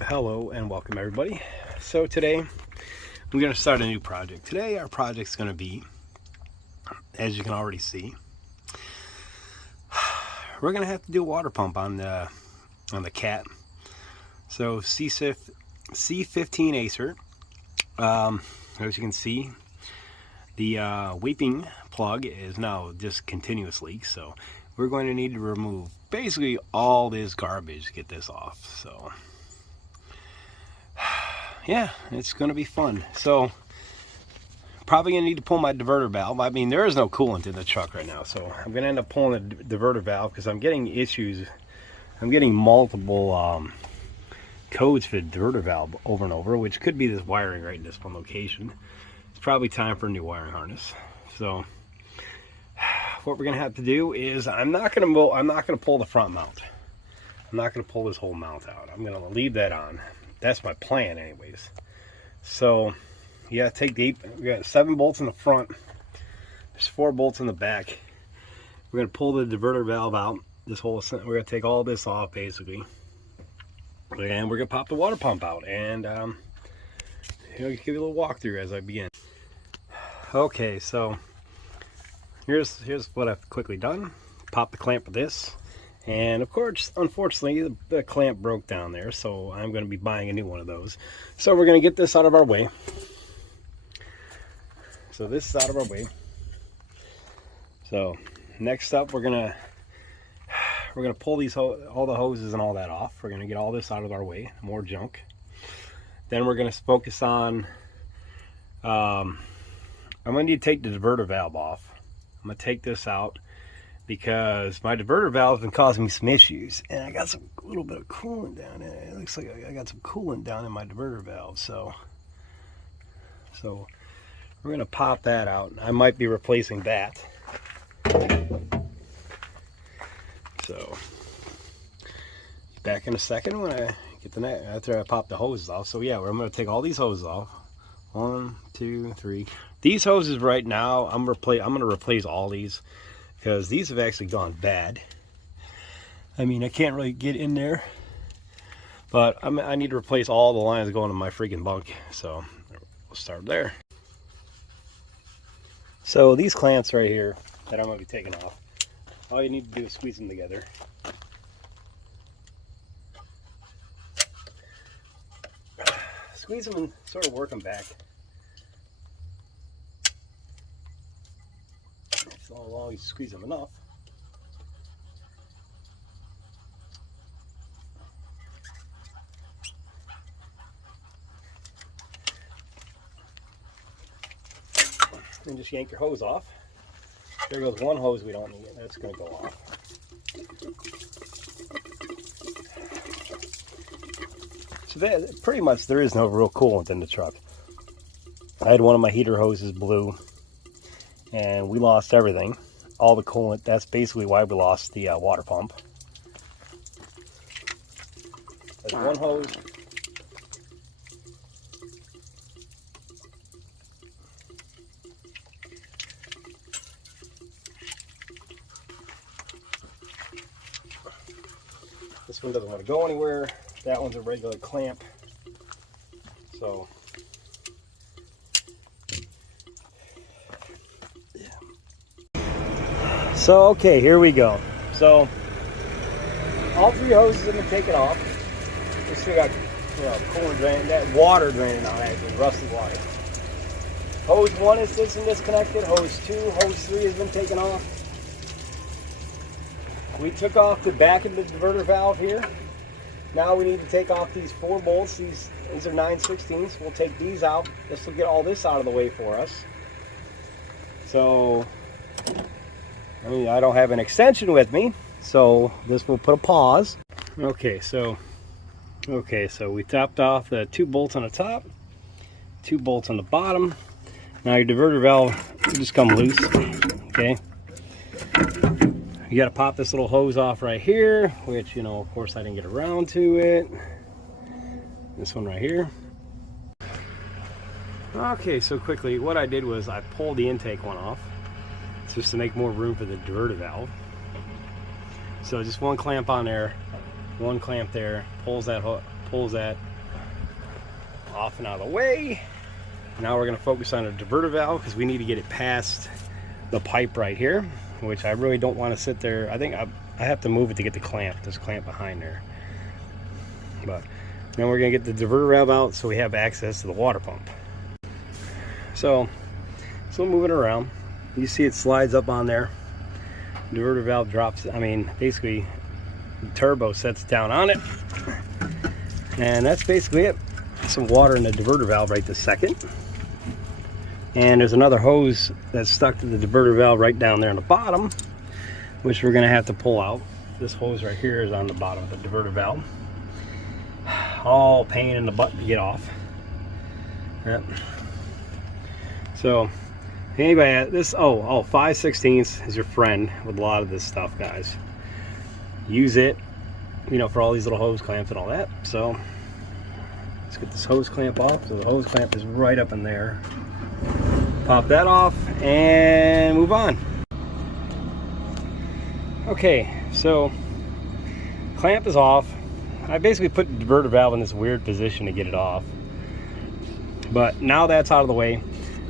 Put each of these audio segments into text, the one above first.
Hello and welcome everybody. So today we're going to start a new project. Today our project's going to be, as you can already see, we're going to have to do a water pump on the cat. So C15 Acert. As you can see, the weeping plug is now just continuous leak. So we're going to need to remove basically all this garbage to get this off. So yeah, it's going to be fun. So probably going to need to pull my diverter valve. I mean, there is no coolant in the truck right now, so I'm going to end up pulling the diverter valve because I'm getting issues. I'm getting multiple codes for the diverter valve over and over, which could be this wiring right in this one location. It's probably time for a new wiring harness. So what we're going to have to do is I'm not going to pull the front mount. I'm not going to pull this whole mount out. I'm going to leave that on. That's my plan anyways. So yeah, we got 7 bolts in the front, there's 4 bolts in the back. We're going to pull the diverter valve out. We're going to take all this off basically, and we're going to pop the water pump out and give you a little walkthrough as I begin. Okay, so here's what I've quickly done. Pop the clamp with this. And of course, unfortunately, the clamp broke down there, so I'm going to be buying a new one of those. So we're going to get this out of our way. So this is out of our way. So next up, we're going to pull all the hoses and all that off. We're going to get all this out of our way, more junk. Then we're going to focus on. I'm going to need to take the diverter valve off. I'm going to take this out, because my diverter valve has been causing me some issues, and I got a little bit of coolant down in it. It looks like I got some coolant down in my diverter valve, so we're going to pop that out. I might be replacing that. So back in a second when I get after I pop the hoses off. So yeah, I'm going to take all these hoses off. 1, 2, 3. These hoses right now, I'm going to replace all these, because these have actually gone bad. I mean, I can't really get in there, but I need to replace all the lines going to my freaking bunk. So we'll start there. So these clamps right here that I'm going to be taking off, all you need to do is squeeze them together. Squeeze them and sort of work them back. As long as you squeeze them enough. Then just yank your hose off. There goes one hose we don't need. That's going to go off. So pretty much there is no real coolant in the truck. I had one of my heater hoses blew, and we lost everything, all the coolant. That's basically why we lost the water pump. There's one hose. This one doesn't want to go anywhere. That one's a regular clamp. So okay, here we go. So all 3 hoses have been taken off. We still got coolant draining, that water draining out, actually rusty water. Hose 1 is disconnected. Hose 2, hose 3 has been taken off. We took off the back of the diverter valve here. Now we need to take off these 4 bolts. These are 9/16. We'll take these out. This will get all this out of the way for us. So I mean, I don't have an extension with me, so this will put a pause. Okay, so we topped off the 2 bolts on the top, 2 bolts on the bottom. Now your diverter valve just come loose. Okay, you got to pop this little hose off right here, which, of course I didn't get around to it. This one right here. Okay, so quickly, what I did was I pulled the intake one off, just to make more room for the diverter valve. So just one clamp on there, one clamp there, pulls pulls that off and out of the way. Now we're going to focus on a diverter valve because we need to get it past the pipe right here, which I really don't want to sit there. I think I have to move it to get the clamp, this clamp behind there. But then we're going to get the diverter valve out so we have access to the water pump. So move it around. You see it slides up on there. Diverter valve drops, I mean, basically the turbo sets down on it. And that's basically it. Some water in the diverter valve right this second. And there's another hose that's stuck to the diverter valve right down there on the bottom, which we're going to have to pull out. This hose right here is on the bottom of the diverter valve. All pain in the butt to get off. Yep. So anyway, this 5/16 is your friend with a lot of this stuff, guys. Use it, you know, for all these little hose clamps and all that. So let's get this hose clamp off. So the hose clamp is right up in there. Pop that off and move on. Okay, so clamp is off. I basically put the diverter valve in this weird position to get it off. But now that's out of the way.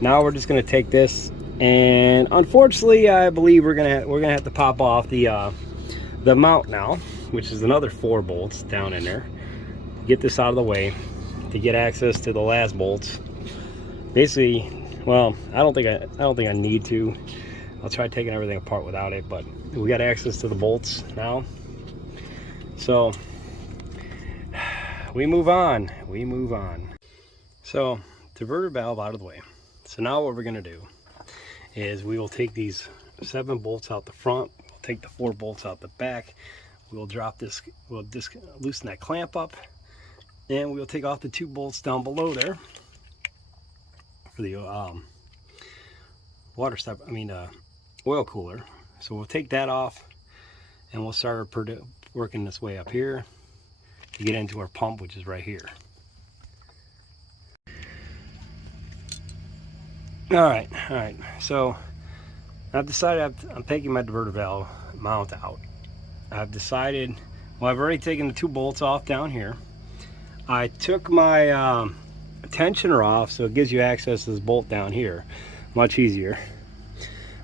Now we're just going to take this, and unfortunately, I believe we're gonna have to pop off the mount now, which is another 4 bolts down in there. Get this out of the way to get access to the last bolts. Basically, well, I don't think I need to. I'll try taking everything apart without it, but we got access to the bolts now. So we move on. So diverter valve out of the way. So now what we're going to do is we will take these 7 bolts out the front, we'll take the 4 bolts out the back, we'll drop this, we'll just loosen that clamp up, and we'll take off the 2 bolts down below there for the oil cooler. So we'll take that off and we'll start working this way up here to get into our pump, which is right here. All right. So I've decided I'm taking my diverter valve mount out. I've decided, well, I've already taken the 2 bolts off down here. I took my tensioner off, so it gives you access to this bolt down here. Much easier.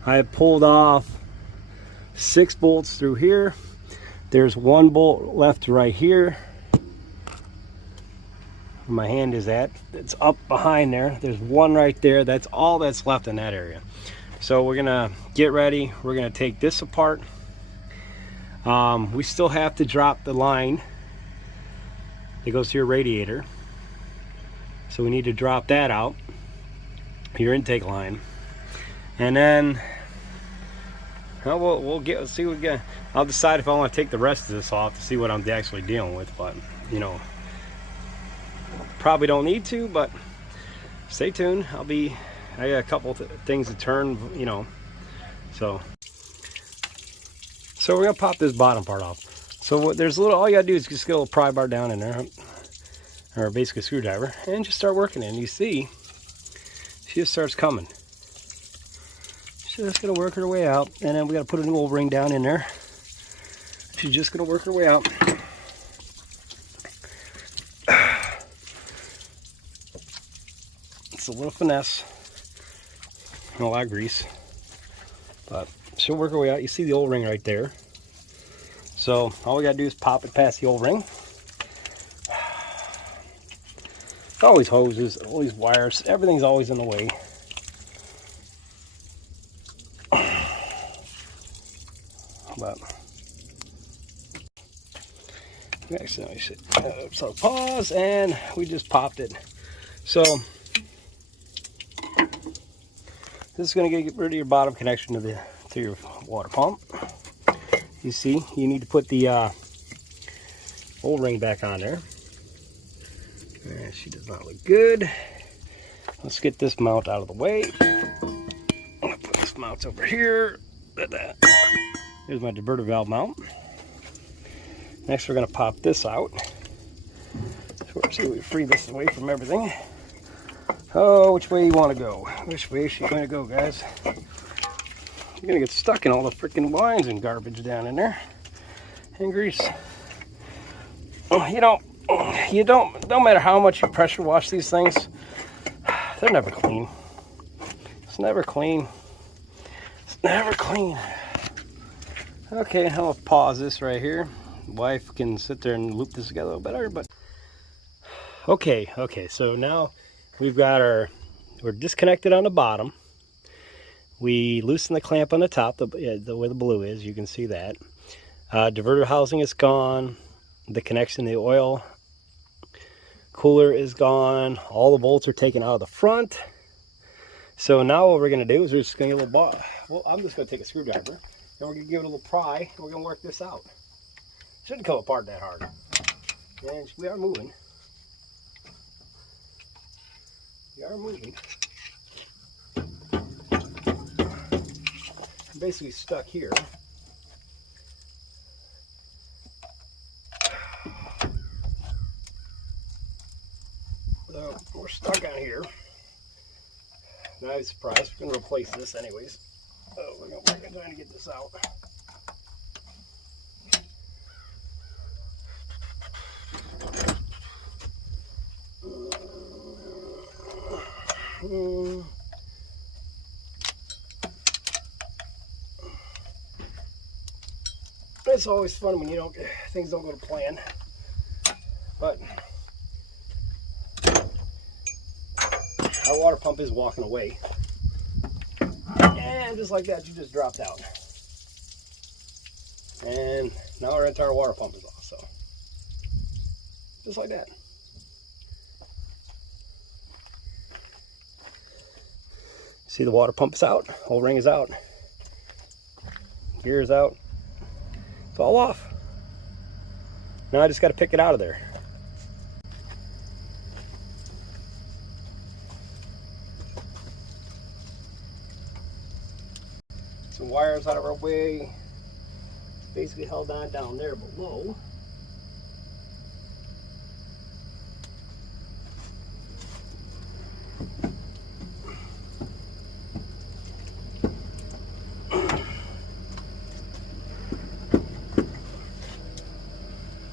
I have pulled off 6 bolts through here. There's 1 bolt left right here. My hand is at, it's up behind there. There's 1 right there. That's all that's left in that area. So we're gonna get ready. We're gonna take this apart. We still have to drop the line that goes to your radiator, so we need to drop that out, your intake line, and then let's see what we get. I'll decide if I want to take the rest of this off to see what I'm actually dealing with, but you know, probably don't need to, but stay tuned. I got a couple things to turn, you know. So we're gonna pop this bottom part off. So all you gotta do is just get a little pry bar down in there, or basically a screwdriver, and just start working it. And you see, she just starts coming. She's just gonna work her way out, and then we gotta put a new old ring down in there. She's just gonna work her way out. It's a little finesse and a lot of grease, but she'll work her way out. You see the old ring right there. So all we gotta do is pop it past the old ring. All these hoses, all these wires, everything's always in the way. But actually, so pause, and we just popped it. So this is going to get rid of your bottom connection to your water pump. You see, you need to put the old ring back on there. And she does not look good. Let's get this mount out of the way. I'm going to put this mount over here. Here's my diverter valve mount. Next, we're going to pop this out. So see, we free this away from everything. Oh, which way you want to go? Which way is she going to go, guys? You're going to get stuck in all the freaking lines and garbage down in there. And grease. Oh, you know, you don't matter how much you pressure wash these things, they're never clean. It's never clean. It's never clean. Okay, I'll pause this right here. Wife can sit there and loop this together a little better, but okay, so now we've got we're disconnected on the bottom. We loosen the clamp on the top, the where the blue is, you can see that. Diverter housing is gone. The connection to the oil cooler is gone. All the bolts are taken out of the front. So now what we're going to do is we're just going to get a little well, I'm just going to take a screwdriver and we're going to give it a little pry and we're going to work this out. Shouldn't come apart that hard. And we are moving. We are moving. I'm basically stuck here. So we're stuck on here. Not a surprise. We're going to replace this anyways. So we're going to work on trying to get this out. It's always fun when things don't go to plan. But our water pump is walking away. And just like that, you just dropped out. And now our entire water pump is off, so just like that. See, the water pump is out, whole ring is out, gear is out, it's all off. Now I just got to pick it out of there. Some wires out of our way, basically held on down there below.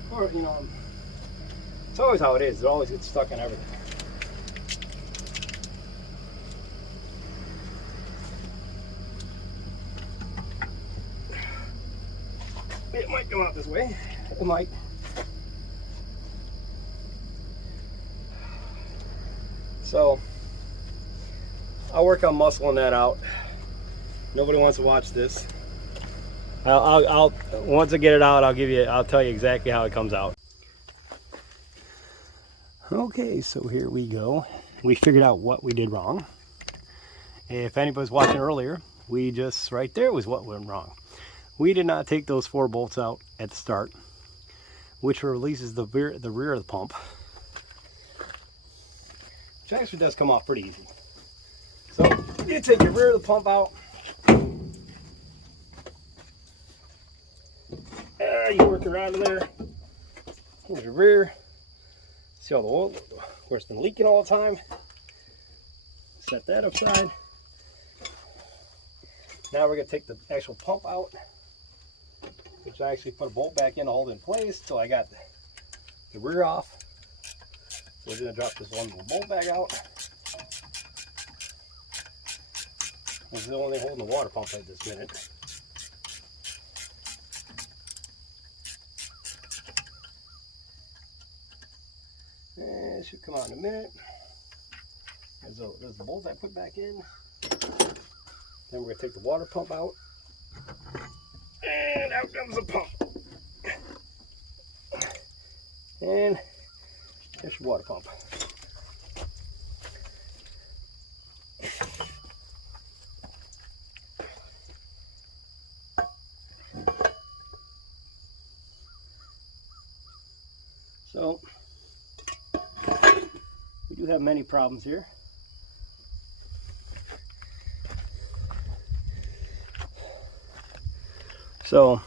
Or, it's always how it is. It always gets stuck in everything. It might come out this way. It might. So I'll work on muscling that out. Nobody wants to watch this. I'll once I get it out, I'll tell you exactly how it comes out. Okay, so here we go. We figured out what we did wrong. If anybody's watching earlier, right there was what went wrong. We did not take those 4 bolts out at the start, which releases the rear of the pump, which actually does come off pretty easy. So you take your rear of the pump out. You work around to there. Here's your rear. See all the oil where it's been leaking all the time. Set that upside. Now we're going to take the actual pump out, which I actually put a bolt back in to hold it in place until I got the rear off. So we're going to drop this one little bolt back out. This is the only thing holding the water pump at this minute. And it should come out in a minute. There's the bolt I put back in. Then we're going to take the water pump out. And out comes the pump. And there's your water pump. So we do have many problems here. So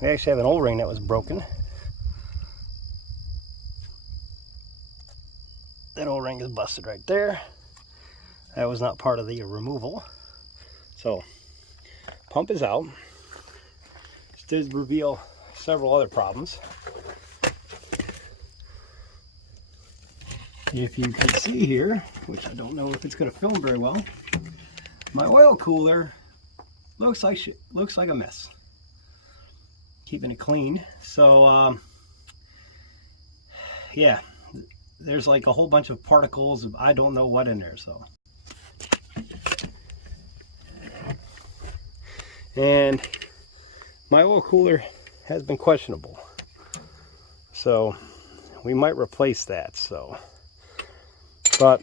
we actually have an O-ring that was broken. That O-ring is busted right there. That was not part of the removal. So pump is out. This did reveal several other problems. if you can see here, which I don't know if it's going to film very well, my oil cooler looks like a mess. Keeping it clean. So yeah, there's like a whole bunch of particles of I don't know what in there. So, and my oil cooler has been questionable, so we might replace that. So, but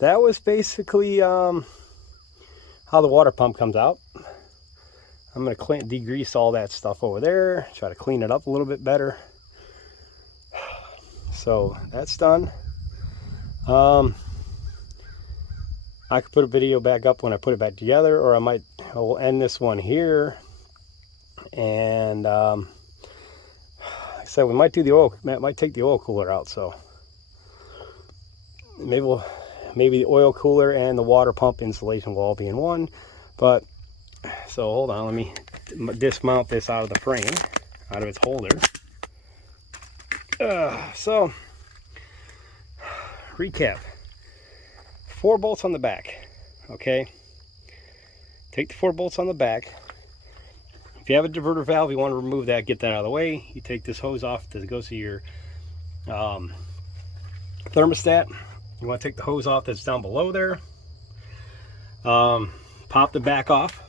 that was basically how the water pump comes out. I'm going to degrease all that stuff over there, try to clean it up a little bit better. So that's done. I could put a video back up when I put it back together, or I will end this one here. And like I said, we might do the oil, might take the oil cooler out. So maybe the oil cooler and the water pump installation will all be in one. But so hold on, let me dismount this out of the frame, out of its holder. So recap: 4 bolts on the back. Okay, take the 4 bolts on the back. If you have a diverter valve, you want to remove that, get that out of the way. You take this hose off that goes to your thermostat. You want to take the hose off that's down below there. Pop the back off.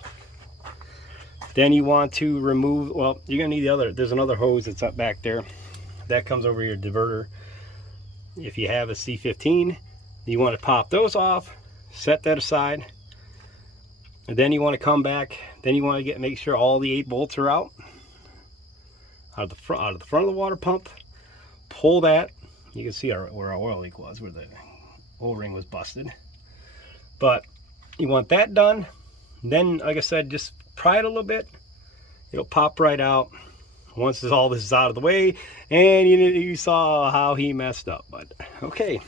Then you want to remove, well, you're going to need there's another hose that's up back there. That comes over your diverter. If you have a C15, you want to pop those off, set that aside. And then you want to come back, then you want to make sure all the 8 bolts are out of the front of the water pump. Pull that. You can see where our oil leak was, where the O-ring was busted. But you want that done. Then, like I said, just pry it a little bit. It'll pop right out once all this is out of the way. And you saw how he messed up. But okay,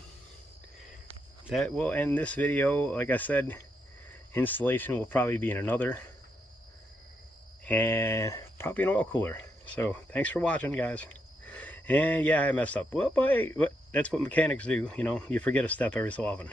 that will end this video. Like I said, installation will probably be in another, and probably an oil cooler. So thanks for watching, guys. And yeah, I messed up. Well, but that's what mechanics do. You know, you forget a step every so often.